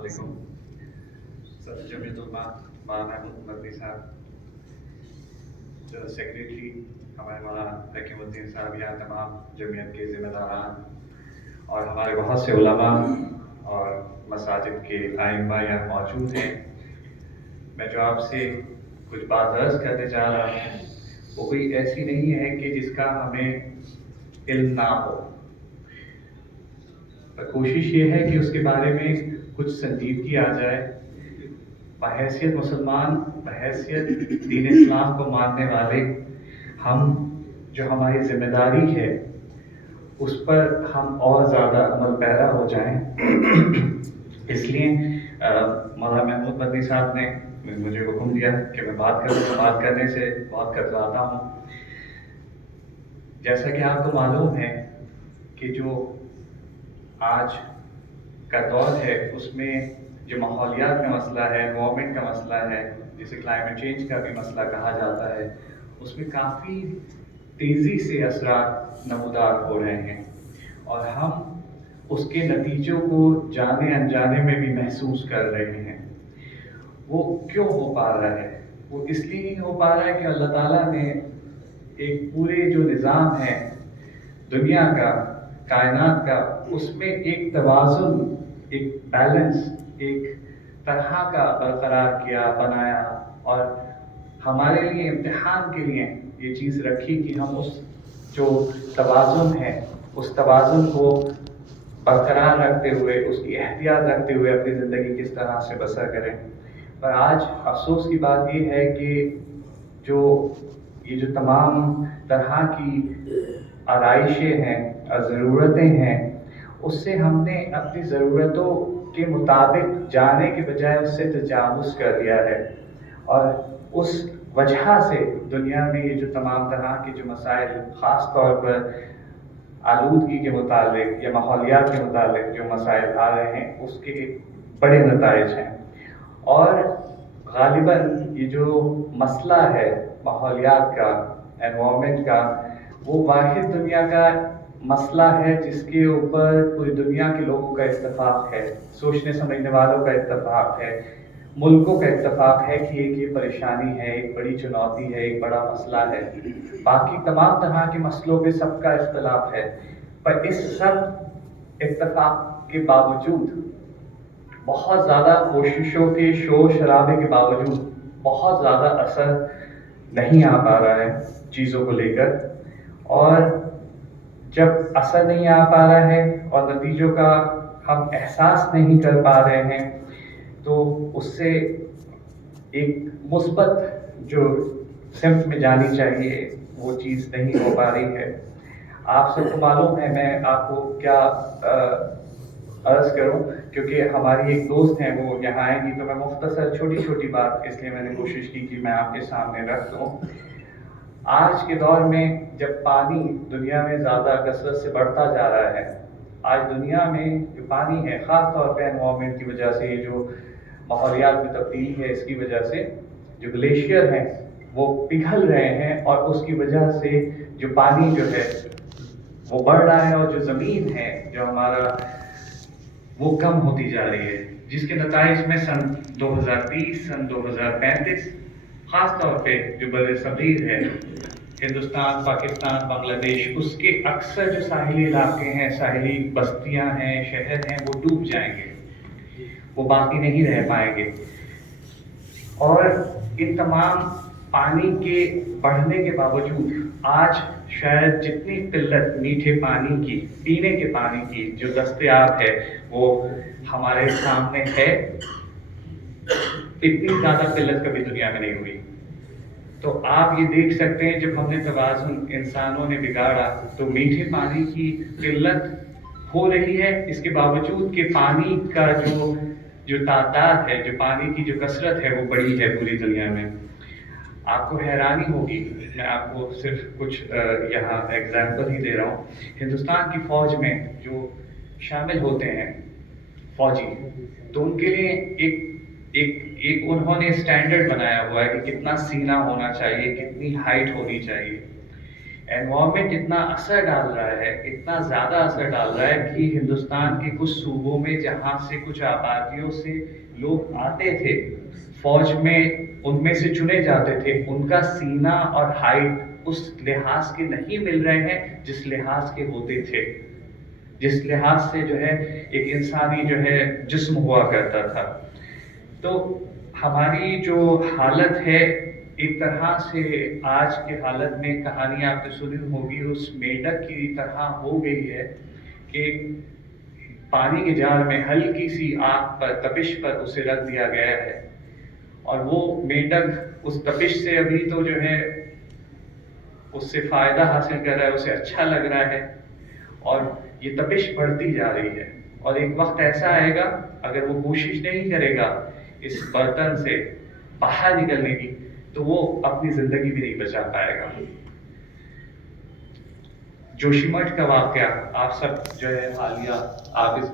علیکم صدر جمعیت علماء مولانا محمود مدنی صاحب، جنرل سیکریٹری ہمارے مولانا حکیم الدین صاحب، یہاں تمام جمعیت کے ذمہ داران اور ہمارے بہت سے علماء اور مساجد کے ائمہ یہاں موجود ہیں۔ میں جو آپ سے کچھ بات عرض کرنے جا رہا ہوں وہ کوئی ایسی نہیں ہے کہ جس کا ہمیں علم نہ ہو، کوشش یہ ہے کہ اس کے بارے میں کچھ سنجیدگی آ جائے۔ بحیثیت مسلمان، بحیثیت دین اسلام کو ماننے والے، ہم جو ہماری ذمہ داری ہے اس پر ہم اور زیادہ عمل پیرا ہو جائیں۔ اس لیے مولانا محمود مدنی صاحب نے مجھے حکم دیا کہ میں بات کروں، تو بات کرنے سے بہت کتراتا ہوں۔ جیسا کہ آپ کو معلوم ہے کہ جو آج کا دور ہے اس میں جو ماحولیات کا مسئلہ ہے، انوائرمنٹ کا مسئلہ ہے، جسے کلائمیٹ چینج کا بھی مسئلہ کہا جاتا ہے، اس میں کافی تیزی سے اثرات نمودار ہو رہے ہیں، اور ہم اس کے نتیجوں کو جانے انجانے میں بھی محسوس کر رہے ہیں۔ وہ کیوں ہو پا رہا ہے؟ وہ اس لیے نہیں ہو پا رہا ہے کہ اللہ تعالیٰ نے ایک پورے جو نظام ہے دنیا کا، کائنات کا، اس میں ایک توازن، ایک بیلنس، ایک طرح کا برقرار کیا، بنایا، اور ہمارے لیے امتحان کے لیے یہ چیز رکھی کہ ہم اس جو توازن ہے اس توازن کو برقرار رکھتے ہوئے، اس کی احتیاط رکھتے ہوئے اپنی زندگی کس طرح سے بسر کریں۔ پر آج افسوس کی بات یہ ہے کہ یہ جو تمام طرح کی آرائشیں ہیں اور ضرورتیں ہیں، اس سے ہم نے اپنی ضرورتوں کے مطابق جانے کے بجائے اس سے تجاوز کر دیا ہے، اور اس وجہ سے دنیا میں یہ جو تمام طرح کے جو مسائل، خاص طور پر آلودگی کے متعلق یا ماحولیات کے متعلق جو مسائل آ رہے ہیں، اس کے بڑے نتائج ہیں۔ اور غالباً یہ جو مسئلہ ہے ماحولیات کا، انوائرمنٹ کا، وہ واحد دنیا کا مسئلہ ہے جس کے اوپر پوری دنیا کے لوگوں کا اتفاق ہے، سوچنے سمجھنے والوں کا اتفاق ہے، ملکوں کا اتفاق ہے کہ ایک یہ پریشانی ہے، ایک بڑی چنوتی ہے، ایک بڑا مسئلہ ہے۔ باقی تمام طرح کے مسئلوں پہ سب کا اختلاف ہے، پر اس سب اتفاق کے باوجود، بہت زیادہ کوششوں کے شور شرابے کے باوجود بہت زیادہ اثر نہیں آ پا رہا ہے چیزوں کو لے کر۔ اور جب اثر نہیں آ پا رہا ہے اور نتیجوں کا ہم احساس نہیں کر پا رہے ہیں، تو اس سے ایک مثبت جو سمت میں جانی چاہیے وہ چیز نہیں ہو پا رہی ہے۔ آپ سب کو معلوم ہے، میں آپ کو کیا عرض کروں، کیونکہ ہماری ایک دوست ہیں وہ یہاں آئیں گی، تو میں مختصر چھوٹی چھوٹی بات اس لیے میں نے کوشش کی کہ میں آپ کے سامنے رکھ دوں۔ آج کے دور میں جب پانی دنیا میں زیادہ کثرت سے بڑھتا جا رہا ہے، آج دنیا میں جو پانی ہے، خاص طور پہ انوائرمنٹ کی وجہ سے، یہ جو ماحولیات میں تبدیلی ہے اس کی وجہ سے، جو گلیشیئر ہیں وہ پگھل رہے ہیں، اور اس کی وجہ سے جو پانی جو ہے وہ بڑھ رہا ہے، اور جو زمین ہے جو ہمارا وہ کم ہوتی جا رہی ہے، جس کے نتائج میں سن 2030، سن 2035 خاص طور پہ جو بر صغیر ہے، ہندوستان، پاکستان، بنگلہ دیش، اس کے اکثر جو ساحلی علاقے ہیں، ساحلی بستیاں ہیں، شہر ہیں، وہ ڈوب جائیں گے، وہ باقی نہیں رہ پائیں گے۔ اور ان تمام پانی کے بڑھنے کے باوجود آج شاید جتنی قلت میٹھے پانی کی، پینے کے پانی کی جو دستیاب ہے وہ ہمارے سامنے ہے، اتنی زیادہ قلت کبھی دنیا میں نہیں ہوئی۔ تو آپ یہ دیکھ سکتے ہیں جب ہم نے توازن انسانوں نے بگاڑا تو میٹھے پانی کی قلت ہو رہی ہے، اس کے باوجود کہ پانی کا جو تعداد ہے، جو پانی کی جو کثرت ہے وہ بڑی ہے پوری دنیا میں۔ آپ کو حیرانی ہوگی، میں آپ کو صرف کچھ یہاں ایگزامپل ہی دے رہا ہوں۔ ہندوستان کی فوج میں جو شامل ہوتے ہیں فوجی، تو ان کے لیے ایک انہوں نے اسٹینڈرڈ بنایا ہوا ہے کہ کتنا سینہ ہونا چاہیے، کتنی ہائٹ ہونی چاہیے۔ انوائرمنٹ اتنا اثر ڈال رہا ہے، اتنا زیادہ اثر ڈال رہا ہے کہ ہندوستان کے کچھ صوبوں میں جہاں سے کچھ آبادیوں سے لوگ آتے تھے فوج میں، ان میں سے چنے جاتے تھے، ان کا سینہ اور ہائٹ اس لحاظ کے نہیں مل رہے ہیں جس لحاظ کے ہوتے تھے، جس لحاظ سے جو ہے ایک انسانی جو ہے جسم ہوا کرتا تھا۔ تو ہماری جو حالت ہے ایک طرح سے آج کے حالت میں، کہانی آپ نے سنی ہوگی، اس میڈک کی طرح ہو گئی ہے کہ پانی کے جار میں ہلکی سی آگ پر، تپش پر اسے رکھ دیا گیا ہے، اور وہ میڈک اس تپش سے ابھی تو جو ہے اس سے فائدہ حاصل کر رہا ہے، اسے اچھا لگ رہا ہے، اور یہ تپش بڑھتی جا رہی ہے، اور ایک وقت ایسا آئے گا اگر وہ کوشش نہیں کرے گا اس برتن سے باہر نکلنے کی تو وہ اپنی زندگی بھی نہیں بچا پائے گا۔ جوشی مٹھ کا واقعہ آپ سب جو ہے حالیہ، آپ اس